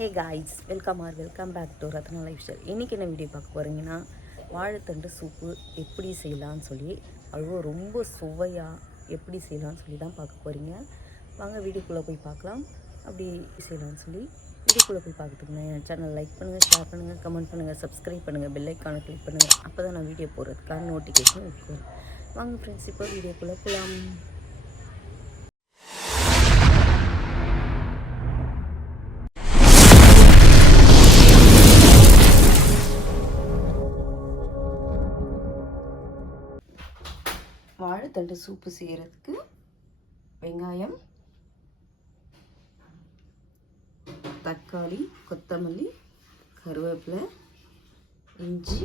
Hey guys, welcome back to Ratna life style. இன்றைக்கி என்ன video பார்க்க போகிறீங்கன்னா, வாழைத்தண்டு சூப்பு எப்படி செய்யலான்னு சொல்லி, அதுவும் ரொம்ப சுவையாக எப்படி செய்யலான்னு சொல்லி தான் பார்க்க போகிறீங்க. வாங்க வீடியோக்குள்ளே போய் பார்க்கலாம். அப்படி செய்யலான்னு சொல்லி வீடியோக்குள்ளே போய் பார்க்கறதுக்கு என் சேனல் லைக் பண்ணுங்கள், ஷேர் பண்ணுங்கள், கமெண்ட் பண்ணுங்கள், சப்ஸ்கிரைப் பண்ணுங்கள், பெல் ஐக்கானை கிளிக் பண்ணுங்கள். அப்போ தான் நான் வீடியோ போடுறதுக்கான நோட்டிஃபிகேஷன் இருக்கும். வாங்க ஃப்ரெண்ட்ஸ், இப்போ வீடியோக்குள்ளே போகலாம். வாழைத்தண்டு சூப்பு செய்கிறதுக்கு வெங்காயம், தக்காளி, கொத்தமல்லி, கருவேப்பிலை, இஞ்சி,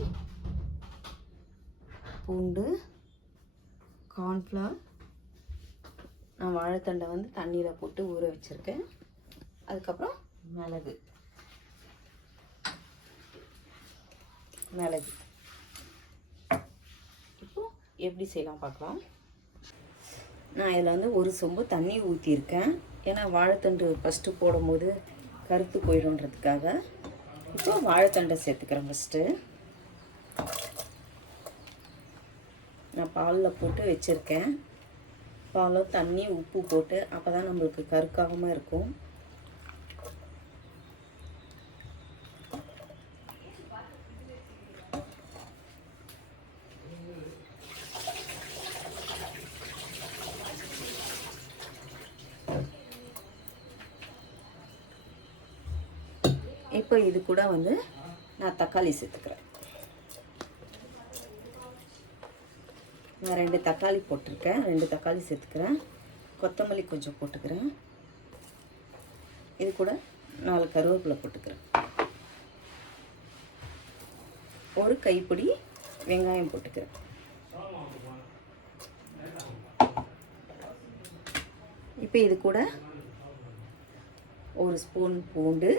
பூண்டு, கார்ன்ஃப்ளவர். நான் வாழைத்தண்டை தண்ணியில் போட்டு ஊற வச்சுருக்கேன். அதுக்கப்புறம் மிளகு எப்படி செய்யலாம் பார்க்கலாம். நான் இதில் ஒரு சொம்பு தண்ணி ஊற்றியிருக்கேன். ஏன்னா வாழைத்தண்டு ஃபஸ்ட்டு போடும்போது கருத்து போயிடும்ன்றதுக்காக. இப்போ வாழைத்தண்டை சேர்த்துக்கிறேன். ஃபஸ்ட்டு நான் பாலில் போட்டு வச்சுருக்கேன். பாலும் தண்ணி உப்பு போட்டு, அப்போ தான் நம்மளுக்கு கருக்காகாமல் இருக்கும். இப்போ இது கூட நான் தக்காளி சேர்த்துக்கிறேன். நான் 2 தக்காளி போட்டிருக்கேன். 2 தக்காளி சேர்த்துக்கிறேன். கொத்தமல்லி கொஞ்சம் போட்டுக்கிறேன். இது கூட 4 கருவேப்பிலை போட்டுக்கிறேன். ஒரு கைப்பிடி வெங்காயம் போட்டுக்கிறேன். இப்போ இது கூட 1 ஸ்பூன் பூண்டு,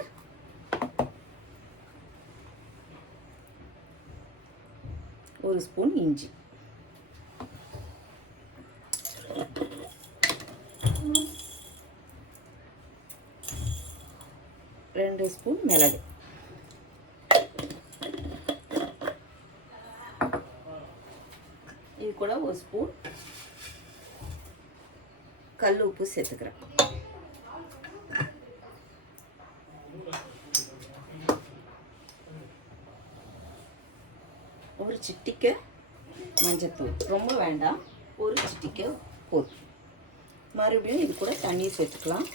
1 ஸ்பூன் இஞ்சி, 2 ஸ்பூன் மிளகு, இது கூட 1 ஸ்பூன் கல் உப்பு சேர்த்துக்கிறேன். ஒரு சிட்டிக்கை மஞ்சத்தூள், ரொம்ப வேண்டாம், ஒரு சிட்டிக்கை போதும். மறுபடியும் இது கூட தண்ணி சேர்த்துக்கலாம்.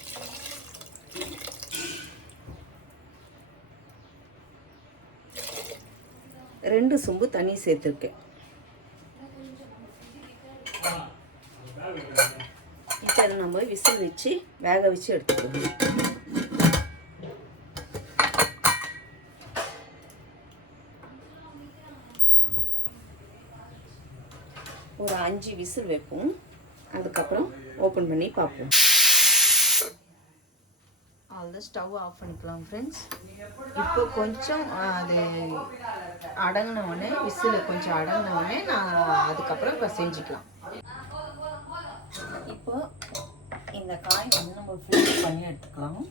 ரெண்டு சொம்பு தண்ணி சேர்த்துருக்கேன். இப்போ அதை நம்ம விசில் வச்சு வேக வச்சு எடுத்துக்கலாம். ஒரு 5 விசில் வைப்போம். அதுக்கப்புறம் ஓப்பன் பண்ணி பார்ப்போம். அவ்வளோதான், ஸ்டவ் ஆஃப் பண்ணிக்கலாம் ஃப்ரெண்ட்ஸ். இப்போ கொஞ்சம் அது அடங்கினவுடனே, விசில் கொஞ்சம் அடங்கினவுடனே நான் அதுக்கப்புறம் இப்போ செஞ்சுக்கலாம். இப்போ இந்த காய் நம்ம ஃபில்டர் பண்ணி எடுத்துக்கலாம்.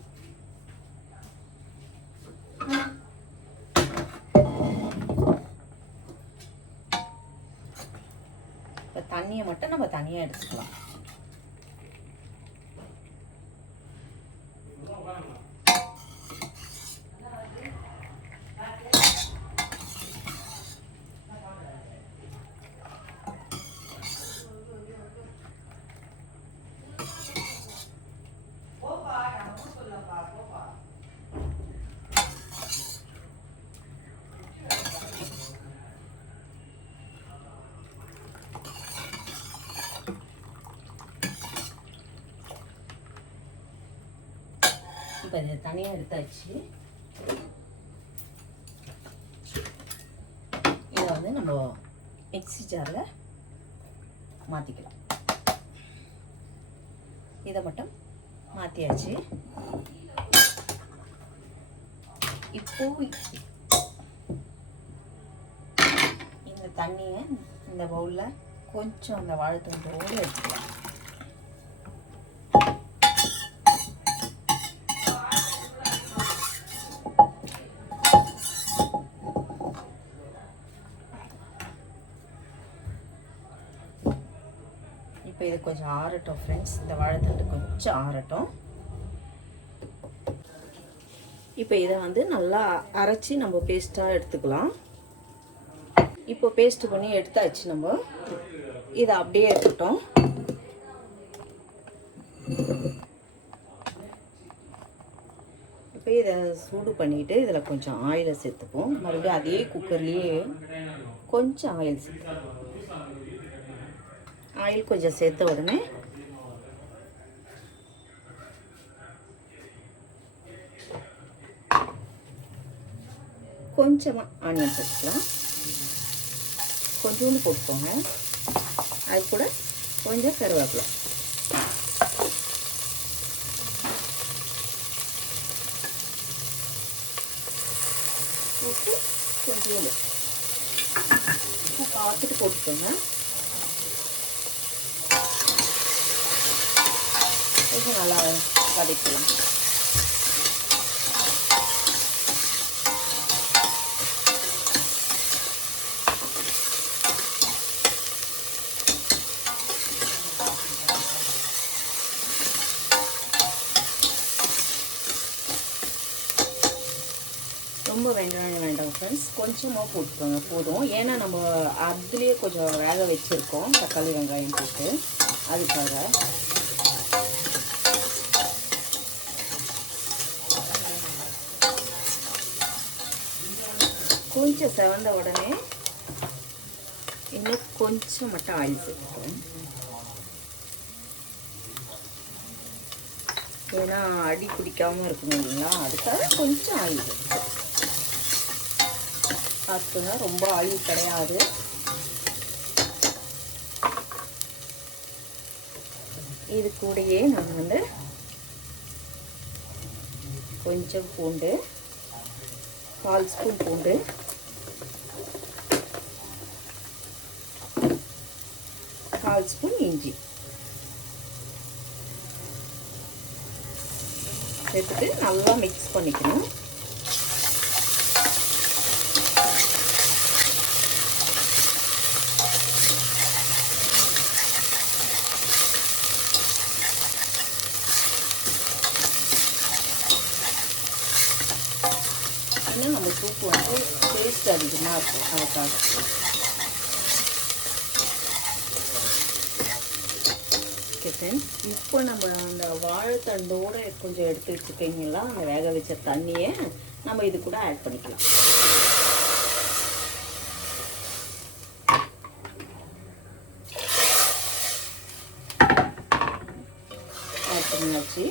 இப்போ தண்ணியை மட்டும் நம்ம தனியாக எடுத்துக்கலாம். இப்போ இதை தனியாக எடுத்தாச்சு. இதை நம்ம மிக்ஸி ஜாரில் மாற்றிக்கலாம். இதை மட்டும் மாற்றியாச்சு. இப்போ இந்த தண்ணியை இந்த பவுலில் கொஞ்சம் அந்த வாழைத்தண்டோடு எடுத்துக்கலாம். இப்போ இது கொஞ்சம் ஆறட்டும் ஃப்ரெண்ட்ஸ். இந்த வாழைத்தண்டு கொஞ்சம் ஆறட்டும். இப்போ இதை வந்து நல்லா அரைச்சி நம்ம பேஸ்ட்டாக எடுத்துக்கலாம். இப்போ பேஸ்ட்டு பண்ணி எடுத்தாச்சு. நம்ம இதை அப்படியே இருக்கட்டும். இப்போ இதை சூடு பண்ணிவிட்டு இதில் கொஞ்சம் ஆயிலை சேர்த்துப்போம். மறுபடியும் அதே குக்கர்லேயே கொஞ்சம் ஆயில் சேர்த்துப்போம். ஆயில் கொஞ்சம் சேர்த்த உடனே கொஞ்சமாக ஆனியன் சேர்த்துக்கலாம். கொஞ்சோண்டு போட்டுக்கோங்க. அது கூட கொஞ்சம் கருவேப்பிலை. உப்பு கொஞ்சோண்டு உப்பு பார்த்துட்டு போட்டுக்கோங்க. கொஞ்சம் நல்லா வதக்கலாம். ரொம்ப வேண்டாம் ஃப்ரெண்ட்ஸ், கொஞ்சமாக போட்டுக்கோங்க போதும். ஏன்னா நம்ம அதுலேயே கொஞ்சம் வேக வச்சுருக்கோம் தக்காளி வெங்காயம் போட்டு, அதுக்காக. கொஞ்சம் செவந்த உடனே இன்னும் கொஞ்சம் மட்டும் ஆயில் சேர்த்துக்கோங்க. ஏன்னா அடி பிடிக்காமல் இருக்கணும் இல்லைங்களா, அதுக்காக கொஞ்சம் ஆயில் பார்த்துக்கோங்க. ரொம்ப ஆயில் கிடையாது. இது கூடயே நான் வந்து கொஞ்சம் பூண்டு, 1/4 ஸ்பூன் பூண்டு, கால் ஸ்பூன் இஞ்சி சேர்த்துட்டு நல்லா மிக்ஸ் பண்ணிக்கணும். இன்னும் நம்ம சூப்பு வந்து டேஸ்ட் அதிகமாக இருக்கும், அதுக்காக. ஓகே ஃப்ரெண்ட்ஸ், இப்போ நம்ம அந்த வாழைத்தண்டோடு கொஞ்சம் எடுத்து வச்சுருக்கீங்களா, அந்த வேக வச்ச தண்ணியை நம்ம இது கூட ஆட் பண்ணிக்கலாம். ஆட் பண்ணியாச்சு.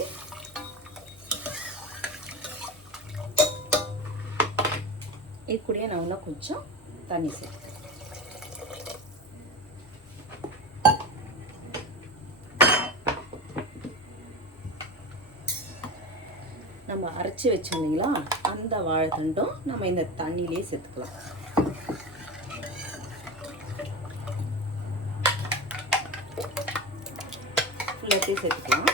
இது கூடயே நான் இன்னும் கொஞ்சம் தண்ணி சேர்த்து நம்ம அரைச்சி வச்சிருந்தீங்களா அந்த வாழைத்தண்டும் நம்ம இந்த தண்ணியிலே சேர்த்துக்கலாம். ஃபுல்லாத்தையும் சேர்த்துக்கலாம்.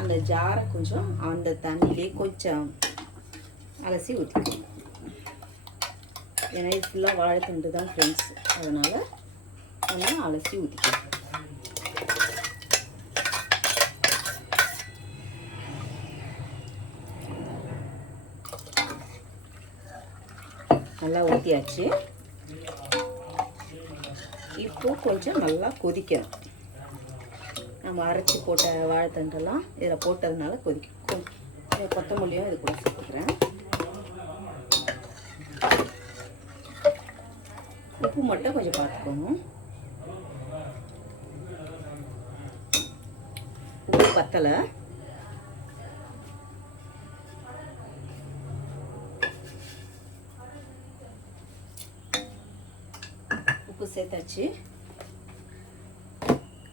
அந்த ஜாரை கொஞ்சம் அந்த தண்ணியிலே கொஞ்சம் அலசி ஊற்றிக்கலாம். ஏன்னா இது ஃபுல்லாக வாழைத்தண்டு தான் ஃப்ரெண்ட்ஸ், அதனால் நல்லா அலசி ஊற்றிக்கலாம். நல்லா ஊற்றியாச்சு. இப்போ கொஞ்சம் நல்லா கொதிக்கணும். நம்ம அரைச்சி போட்ட வாழைத்தண்டெல்லாம் இதில் போட்டதுனால கொதிக்கும். கொத்தமல்லியும் இது கூட சேர்த்துக்கிறேன். உப்பு மட்டும் கொஞ்சம் பார்த்துக்கணும். உப்பு பத்தலை. உப்பு சேர்த்தாச்சு.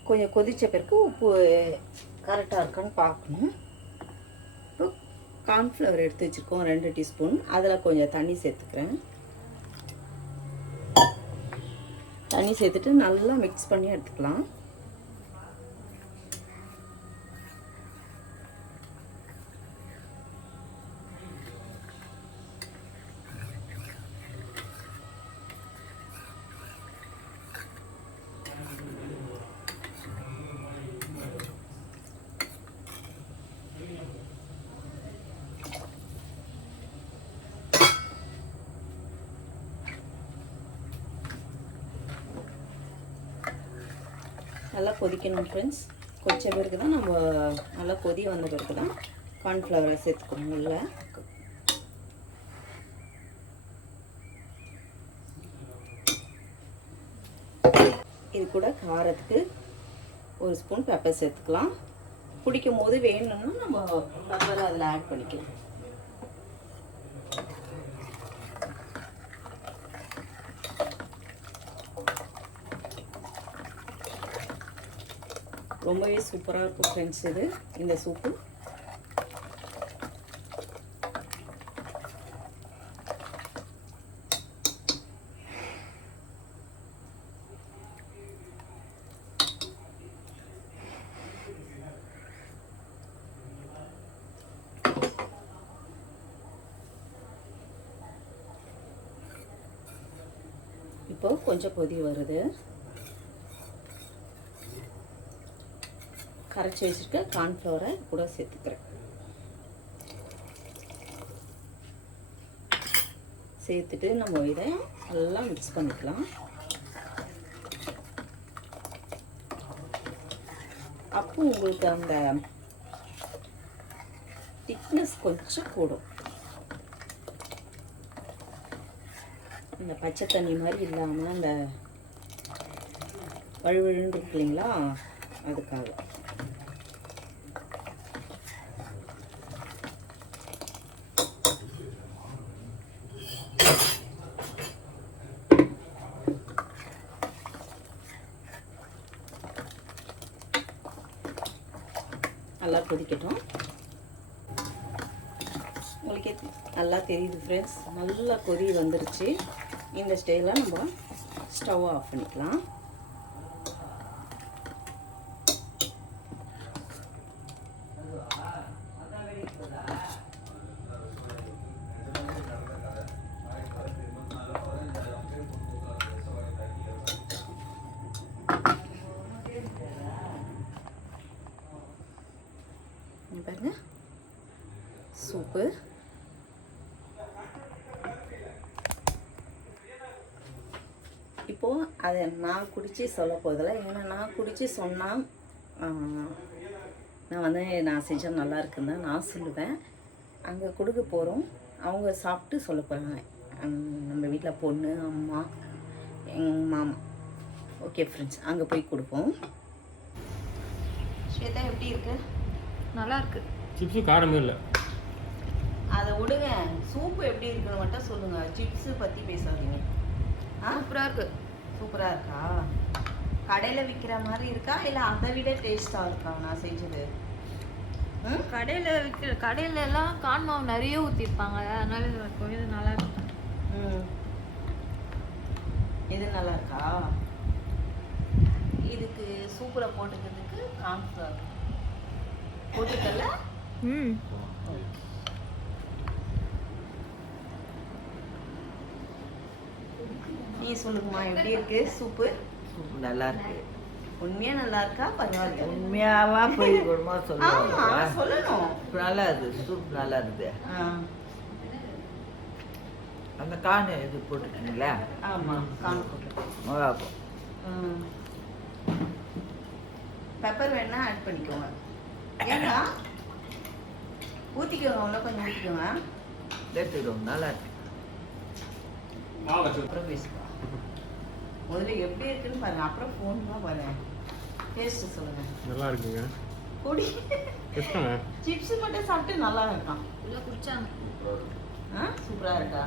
கொஞ்சம் கொதித்த பிறகு உப்பு கரெக்டாக இருக்கான்னு பார்க்கணும். இப்போ கார்ன்ஃப்ளவர் எடுத்து வச்சுருக்கோம் 2 டீஸ்பூன். அதில் கொஞ்சம் தண்ணி சேர்த்துக்கிறேன். தண்ணி சேர்த்துட்டு நல்லா மிக்ஸ் பண்ணி எடுத்துக்கலாம். நல்லா கொதிக்கணும் ஃப்ரெண்ட்ஸ். கொதிச்ச பிறகு தான் நம்ம நல்லா கொதி வந்த பிறகு தான் கார்ன்ஃப்ளவரை சேர்த்துக்கணும். உள்ள இது கூட காரத்துக்கு 1 ஸ்பூன் பெப்பர் சேர்த்துக்கலாம். பிடிக்கும் போது வேணும்னா நம்ம பெப்பரை அதில் ஆட் பண்ணிக்கலாம். ரொம்பவே சூப்பராக இருக்கும் ஃப்ரெண்ட்ஸ் இந்த சூப்பு. இப்போ கொஞ்சம் கொதி வருது. கரைச்சி வச்சுருக்க கார்ன்ஃப்ளவரை கூட சேர்த்துக்கிறேன். சேர்த்துட்டு நம்ம இதை நல்லா மிக்ஸ் பண்ணிக்கலாம். அப்போ உங்களுக்கு அந்த திக்னஸ் கொஞ்சம் கூடும். இந்த பச்சை தண்ணி மாதிரி இல்லாமல் அந்த வழுவழுன்னு இருக்கு இல்லைங்களா, அதுக்காக. நல்லா கொதிக்கட்டும். உங்களுக்கே நல்லா தெரியுது ஃப்ரெண்ட்ஸ், நல்லா கொதி வந்துருச்சு. இந்த ஸ்டேஜில் நம்ம ஸ்டவ் ஆஃப் பண்ணிக்கலாம். பாருங்க சூப்பு. இப்போது அதை நான் குடித்து சொல்ல போதில்லை. ஏன்னா நான் குடித்து சொன்னால் நான் செஞ்சால் நல்லா இருக்குன்னு தான் நான் சொல்லுவேன். அங்கே கொடுக்க போகிறோம், அவங்க சாப்பிட்டு சொல்ல போகிறாங்க. நம்ம வீட்டில் பொண்ணு, அம்மா, எங்கள் மாமா. ஓகே ஃப்ரெண்ட்ஸ், அங்கே போய் கொடுப்போம். ஸ்வேதா எப்படி இருக்கு? நல்லா இருக்கு. சிப்ஸு காரமே இல்லை. அதை விடுங்க, சூப்பு எப்படி இருக்குன்னு மட்டும் சொல்லுங்கள். சிப்ஸு பற்றி பேசாதீங்க. சூப்பராக இருக்கு. சூப்பராக இருக்கா? கடையில் விற்கிற மாதிரி இருக்கா இல்லை அதை விட டேஸ்ட்டாக இருக்கா நான் செஞ்சது? கடையில எல்லாம் கான் மாவு நிறைய ஊற்றிருப்பாங்க, அதனால இது நல்லா இருக்கு. இது நல்லா இருக்கா? இதுக்கு சூப்பராக போட்டுக்கிறதுக்கு கார்ன்ஃப்ளவர் போட்டுக்கல. நீ சொல்லுங்கம்மா, எப்படி இருக்கு சூப்பு? சூப்பு நல்லா இருக்கு. உண்மையா நல்லா இருக்கா? பரவாயில்ல. உண்மையாவா போய் கொடுமா சொல்லுவாங்க. சொல்லணும். நல்லா இருக்கு, சூப் நல்லா இருக்குது. அந்த கான் இது போட்டுருக்கீங்களா? ஆமா, கான் போட்டு மிளகாப்பூ. பெப்பர் வேணா ஆட் பண்ணிக்கோங்க. ஏன்னா ஊற்றிக்கோங்க, அவ்வளோ கொஞ்சம் ஊற்றிக்கோங்க. எடுத்துக்கிடுவோம். நல்லா இருக்கு. அப்புறம் பேசுவா. முதல்ல எப்படி இருக்குன்னு பாருங்க, அப்புறம் ஃபோன் தான் பாருங்க. டேஸ்ட் சொல்லுங்க. நல்லா இருக்குங்க. குடி. சிப்ஸ் மட்டும் சாப்பிட்டு நல்லா இருக்கான். உள்ள குடிச்சாங்க. சூப்பராக இருக்கா?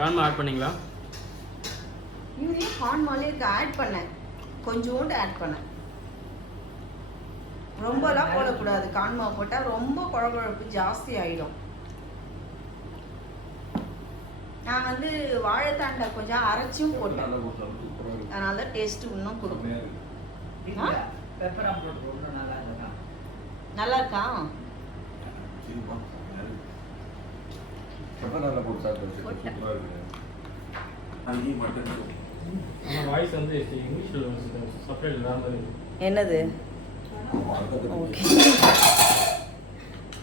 கார்ன் ஆட் பண்ணீங்களா? இது கார்ன் மாலே இருக்கு. ஆட் பண்ணேன், கொஞ்சோண்டு ஆட் பண்ணேன். ரொம்பலாம் போடக்கூடாது. கார்ன் மாவு போட்டால் ரொம்ப குழகுழப்பு ஜாஸ்தி ஆகிடும். நான் வாழைத்தாண்டை கொஞ்சம் அரைச்சும் போட்டேன், அதனால தான் டேஸ்ட்டு இன்னும் கொடுக்கும். பெப்பராக போட்டு நல்லா இருக்கா? நல்லா இருக்கா? என்னது? ஓகே,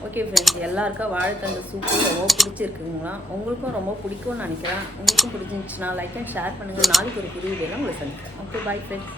ஓகே ஃப்ரெண்ட்ஸ், எல்லாருக்கும் வாழைத்தண்டு சூப்பு ரொம்ப பிடிச்சிருக்குங்களா? உங்களுக்கும் ரொம்ப பிடிக்கும்னு நினைக்கிறேன். உங்களுக்கும் பிடிச்சிருந்துச்சுன்னா லைக் அண்ட் ஷேர் பண்ணுங்கள். நாளைக்கு ஒரு புதிய வீடியோவில் உங்களை சந்திக்கிறேன். Okay, bye friends.